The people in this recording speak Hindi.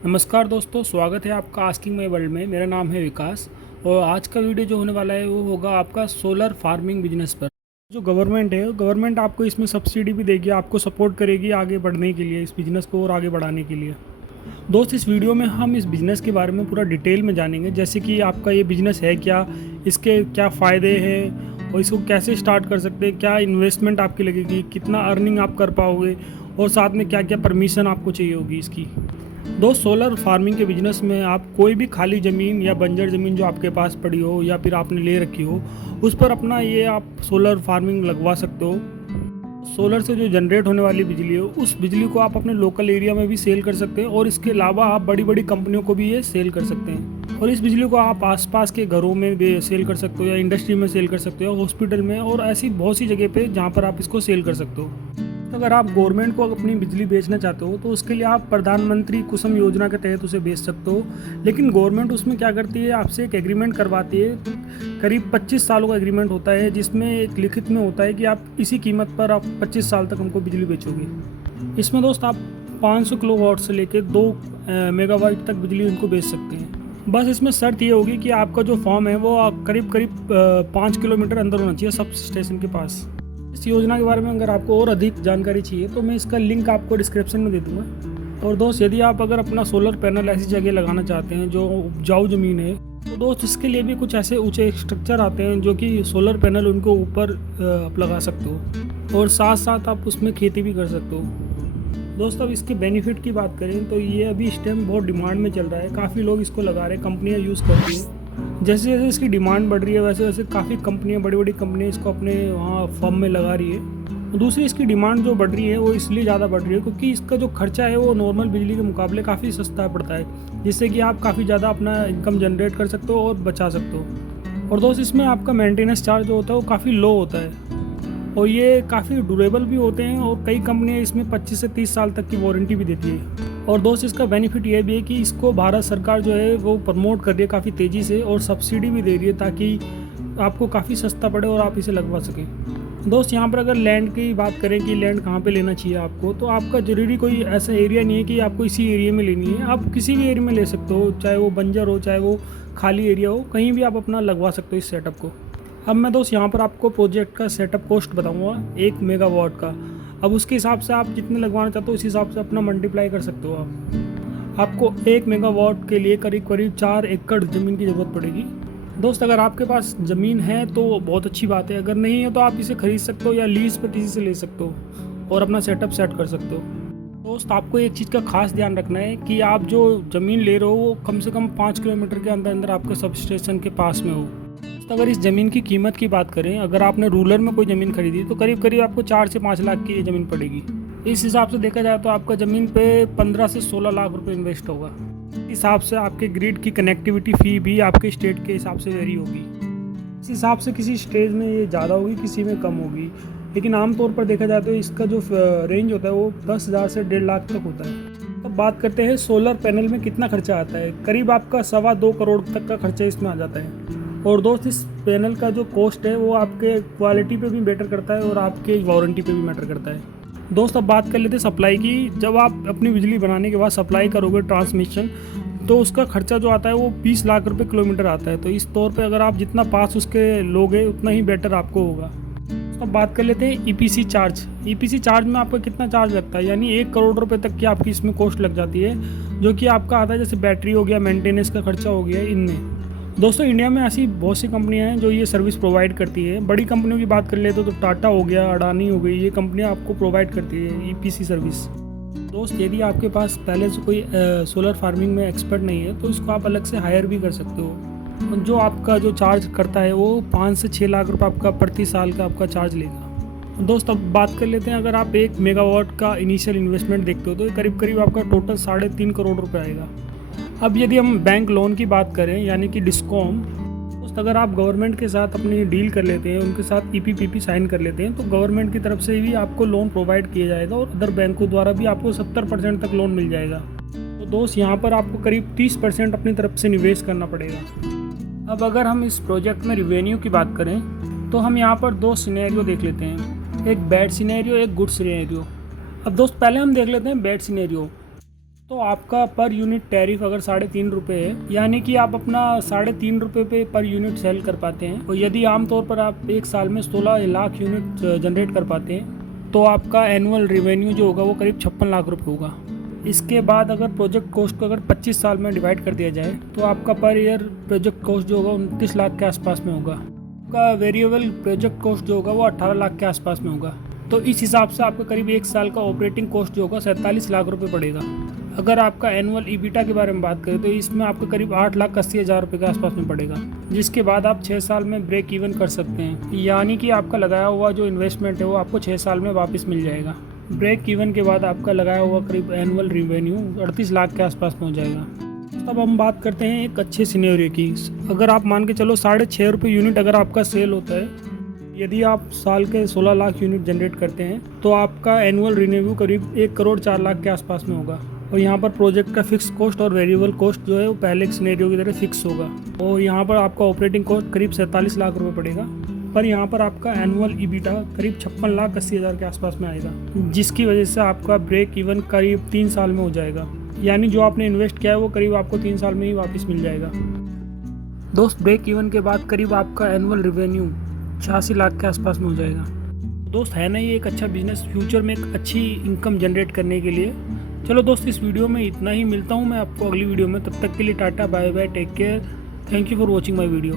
नमस्कार दोस्तों, स्वागत है आपका आस्किंग माई वर्ल्ड में। मेरा नाम है विकास और आज का वीडियो जो होने वाला है वो होगा आपका सोलर फार्मिंग बिजनेस पर। जो गवर्नमेंट है, गवर्नमेंट आपको इसमें सब्सिडी भी देगी, आपको सपोर्ट करेगी आगे बढ़ने के लिए, इस बिज़नेस को और आगे बढ़ाने के लिए। दोस्त, इस वीडियो में हम इस बिज़नेस के बारे में पूरा डिटेल में जानेंगे, जैसे कि आपका ये बिज़नेस है क्या, इसके क्या फ़ायदे हैं और इसको कैसे स्टार्ट कर सकते हैं, क्या इन्वेस्टमेंट आपकी लगेगी, कितना अर्निंग आप कर पाओगे और साथ में क्या क्या परमिशन आपको चाहिए होगी इसकी। दोस्त, सोलर फार्मिंग के बिजनेस में आप कोई भी खाली ज़मीन या बंजर ज़मीन जो आपके पास पड़ी हो या फिर आपने ले रखी हो, उस पर अपना ये आप सोलर फार्मिंग लगवा सकते हो। सोलर से जो जनरेट होने वाली बिजली है, उस बिजली को आप अपने लोकल एरिया में भी सेल कर सकते हैं और इसके अलावा आप बड़ी बड़ी कंपनियों को भी ये सेल कर सकते हैं। और इस बिजली को आप आसपास के घरों में भी सेल कर सकते हो या इंडस्ट्री में सेल कर सकते हो, हॉस्पिटल में और ऐसी बहुत सी जगह पे जहाँ पर आप इसको सेल कर सकते हो। तो अगर आप गवर्नमेंट को अपनी बिजली बेचना चाहते हो तो उसके लिए आप प्रधानमंत्री कुसुम योजना के तहत उसे बेच सकते हो। लेकिन गवर्नमेंट उसमें क्या करती है, आपसे एक एग्रीमेंट करवाती है। करीब 25 सालों का एग्रीमेंट होता है, जिसमें एक लिखित में होता है कि आप इसी कीमत पर आप 25 साल तक हमको बिजली बेचोगे। इसमें दोस्त आप 500 किलोवाट से लेकर 2 मेगावाट तक बिजली उनको बेच सकते हैं। बस इसमें शर्त ये होगी कि आपका जो फॉर्म है वो करीब 5 किलोमीटर अंदर होना चाहिए सब स्टेशन के पास। इस योजना के बारे में अगर आपको और अधिक जानकारी चाहिए तो मैं इसका लिंक आपको डिस्क्रिप्शन में दे दूँगा। और दोस्त, यदि आप अगर अपना सोलर पैनल ऐसी जगह लगाना चाहते हैं जो उपजाऊ ज़मीन है, तो दोस्त इसके लिए भी कुछ ऐसे ऊंचे स्ट्रक्चर आते हैं जो कि सोलर पैनल उनको ऊपर आप लगा सकते हो और साथ साथ आप उसमें खेती भी कर सकते हो। दोस्त, अब इसके बेनिफिट की बात करें तो ये अभी इस टाइम बहुत डिमांड में चल रहा है, काफ़ी लोग इसको लगा रहे हैं, कंपनियाँ यूज़ करती हैं। जैसे जैसे इसकी डिमांड बढ़ रही है वैसे वैसे काफ़ी कंपनियां, बड़ी बड़ी कंपनियां इसको अपने वहाँ फर्म में लगा रही है। दूसरी, इसकी डिमांड जो बढ़ रही है वो इसलिए ज़्यादा बढ़ रही है क्योंकि इसका जो खर्चा है वो नॉर्मल बिजली के मुकाबले काफ़ी सस्ता पड़ता है, जिससे कि आप काफ़ी ज़्यादा अपना इनकम जनरेट कर सकते हो और बचा सकते हो। और दोस्त, इसमें आपका मेंटेनेंस चार्ज जो होता है वो काफ़ी लो होता है और ये काफ़ी ड्यूरेबल भी होते हैं और कई कंपनियां इसमें 25 से 30 साल तक की वारंटी भी देती है। और दोस्त, इसका बेनिफिट ये भी है कि इसको भारत सरकार जो है वो प्रमोट कर रही है काफ़ी तेज़ी से और सब्सिडी भी दे रही है ताकि आपको काफ़ी सस्ता पड़े और आप इसे लगवा सकें। दोस्त, यहाँ पर अगर लैंड की बात करें कि लैंड कहाँ पे लेना चाहिए आपको, तो आपका ज़रूरी कोई ऐसा एरिया नहीं है कि आपको इसी एरिया में लेनी है। आप किसी भी एरिया में ले सकते हो, चाहे वो बंजर हो चाहे वो खाली एरिया हो, कहीं भी आप अपना लगवा सकते हो इस सेटअप को। अब मैं दोस्त यहाँ पर आपको प्रोजेक्ट का सेटअप कॉस्ट बताऊँगा 1 मेगावाट का। अब उसके हिसाब से आप जितने लगवाना चाहते हो उस हिसाब से अपना मल्टीप्लाई कर सकते हो। आपको 1 मेगावाट के लिए करीब करीब 4 एकड़ ज़मीन की ज़रूरत पड़ेगी। दोस्त, अगर आपके पास ज़मीन है तो बहुत अच्छी बात है, अगर नहीं है तो आप इसे खरीद सकते हो या लीज पर किसी से ले सकते हो और अपना सेटअप सेट कर सकते हो। दोस्त, आपको एक चीज़ का खास ध्यान रखना है कि आप जो ज़मीन ले रहे हो वो कम से कम 5 किलोमीटर के अंदर अंदर आपके सब स्टेशन के पास में हो। तो अगर इस ज़मीन की कीमत की बात करें, अगर आपने रूरल में कोई ज़मीन खरीदी तो करीब करीब आपको 4 से 5 लाख की ये ज़मीन पड़ेगी। इस हिसाब से देखा जाए तो आपका ज़मीन पे 15 से 16 लाख रुपए इन्वेस्ट होगा। इस हिसाब से आपके ग्रिड की कनेक्टिविटी फ़ी भी आपके स्टेट के हिसाब से वेरी होगी। इस हिसाब से किसी स्टेट में ये ज़्यादा होगी, किसी में कम होगी, लेकिन आमतौर पर देखा जाए तो इसका जो रेंज होता है वो 10,000 से 1.5 लाख तक होता है। अब बात करते हैं सोलर पैनल में कितना खर्चा आता है। करीब आपका 2.25 करोड़ तक का खर्चा इसमें आ जाता है। और दोस्त, इस पैनल का जो कॉस्ट है वो आपके क्वालिटी पे भी मैटर करता है और आपके वारंटी पे भी मैटर करता है। दोस्त, अब बात कर लेते हैं सप्लाई की। जब आप अपनी बिजली बनाने के बाद सप्लाई करोगे ट्रांसमिशन, तो उसका खर्चा जो आता है वो 20 लाख रुपए किलोमीटर आता है। तो इस तौर पे अगर आप जितना पास उसके लोगे उतना ही बेटर आपको होगा। अब बात कर लेते हैं ईपीसी चार्ज। ईपीसी चार्ज में आपका कितना चार्ज लगता है, यानी 1 करोड़ रुपए तक की आपकी इसमें कॉस्ट लग जाती है, जो कि आपका आता है जैसे बैटरी हो गया, मेंटेनेंस का खर्चा हो गया इनमें। दोस्तों, इंडिया में ऐसी बहुत सी कंपनियां हैं जो ये सर्विस प्रोवाइड करती है। बड़ी कंपनियों की बात कर लेते तो टाटा हो गया, अडानी हो गई, ये कंपनियां आपको प्रोवाइड करती है ईपीसी सर्विस। दोस्त, यदि आपके पास पहले से कोई सोलर फार्मिंग में एक्सपर्ट नहीं है तो इसको आप अलग से हायर भी कर सकते हो। जो आपका जो चार्ज करता है वो 5 से 6 लाख रुपये आपका प्रति साल का आपका चार्ज लेगा। दोस्त, अब बात कर लेते हैं, अगर आप 1 मेगावाट का इनिशियल इन्वेस्टमेंट देखते हो तो करीब करीब आपका टोटल 3.5 करोड़ रुपये आएगा। अब यदि हम बैंक लोन की बात करें, यानी कि डिस्कॉम, तो अगर आप गवर्नमेंट के साथ अपनी डील कर लेते हैं, उनके साथ ईपीपीपी साइन कर लेते हैं, तो गवर्नमेंट की तरफ से भी आपको लोन प्रोवाइड किया जाएगा और अदर बैंकों द्वारा भी आपको 70% तक लोन मिल जाएगा। तो दोस्त, यहाँ पर आपको करीब 30% अपनी तरफ से निवेश करना पड़ेगा। अब अगर हम इस प्रोजेक्ट में रिवेन्यू की बात करें तो हम यहाँ पर 2 सिनेरियो देख लेते हैं, एक बैड सिनेरियो, एक गुड सिनेरियो। अब दोस्त, पहले हम देख लेते हैं बैड सिनेरियो। तो आपका पर यूनिट टैरिफ अगर 3.5 रुपये है, यानी कि आप अपना 3.5 रुपये पे पर यूनिट सेल कर पाते हैं। और यदि आमतौर पर आप एक साल में 16 लाख यूनिट जनरेट कर पाते हैं तो आपका एनुअल रेवेन्यू जो होगा वो करीब 56 लाख रुपये होगा। इसके बाद अगर प्रोजेक्ट कॉस्ट को अगर 25 साल में डिवाइड कर दिया जाए तो आपका पर ईयर प्रोजेक्ट कॉस्ट जो होगा 29 लाख के आसपास में होगा। आपका वेरिएबल प्रोजेक्ट कॉस्ट जो होगा वो 18 लाख के आसपास में होगा। तो इस हिसाब से आपका करीब एक साल का ऑपरेटिंग कॉस्ट जो होगा 47 लाख रुपये पड़ेगा। अगर आपका एनुअल ईबिटा के बारे में बात करें तो इसमें आपका करीब 8,80,000 रुपये के आसपास में पड़ेगा, जिसके बाद आप 6 साल में ब्रेक इवन कर सकते हैं। यानी कि आपका लगाया हुआ जो इन्वेस्टमेंट है वो आपको 6 साल में वापस मिल जाएगा। ब्रेक इवन के बाद आपका लगाया हुआ करीब एनुअल रेवेन्यू 38 लाख के आसपास में हो जाएगा। अब हम बात करते हैं एक अच्छे सिनेरियो की। अगर आप मान के चलो 6.5 रुपये यूनिट अगर आपका सेल होता है, यदि आप साल के 16 लाख यूनिट जनरेट करते हैं तो आपका एनुअल रेवेन्यू करीब 1,04,00,000 के आसपास में होगा। और यहाँ पर प्रोजेक्ट का फिक्स कॉस्ट और वेरिएबल कॉस्ट जो है वो पहले के सिनेरियो की तरह फिक्स होगा। और यहाँ पर आपका ऑपरेटिंग कॉस्ट करीब 47 लाख रुपये पड़ेगा। पर यहाँ पर आपका एनुअल ईबिटा करीब 56,80,000 के आसपास में आएगा, जिसकी वजह से आपका ब्रेक इवन करीब 3 साल में हो जाएगा। यानी जो आपने इन्वेस्ट किया है वो करीब आपको 3 साल में ही वापस मिल जाएगा। दोस्त, ब्रेक इवन के बाद करीब आपका एनुअल रेवेन्यू 86 लाख के आसपास में हो जाएगा। दोस्त, है ना ये एक अच्छा बिजनेस फ्यूचर में एक अच्छी इनकम जनरेट करने के लिए। चलो दोस्त, इस वीडियो में इतना ही। मिलता हूँ मैं आपको अगली वीडियो में। तब तक के लिए tata, bye bye, take care. Thank you for watching my video.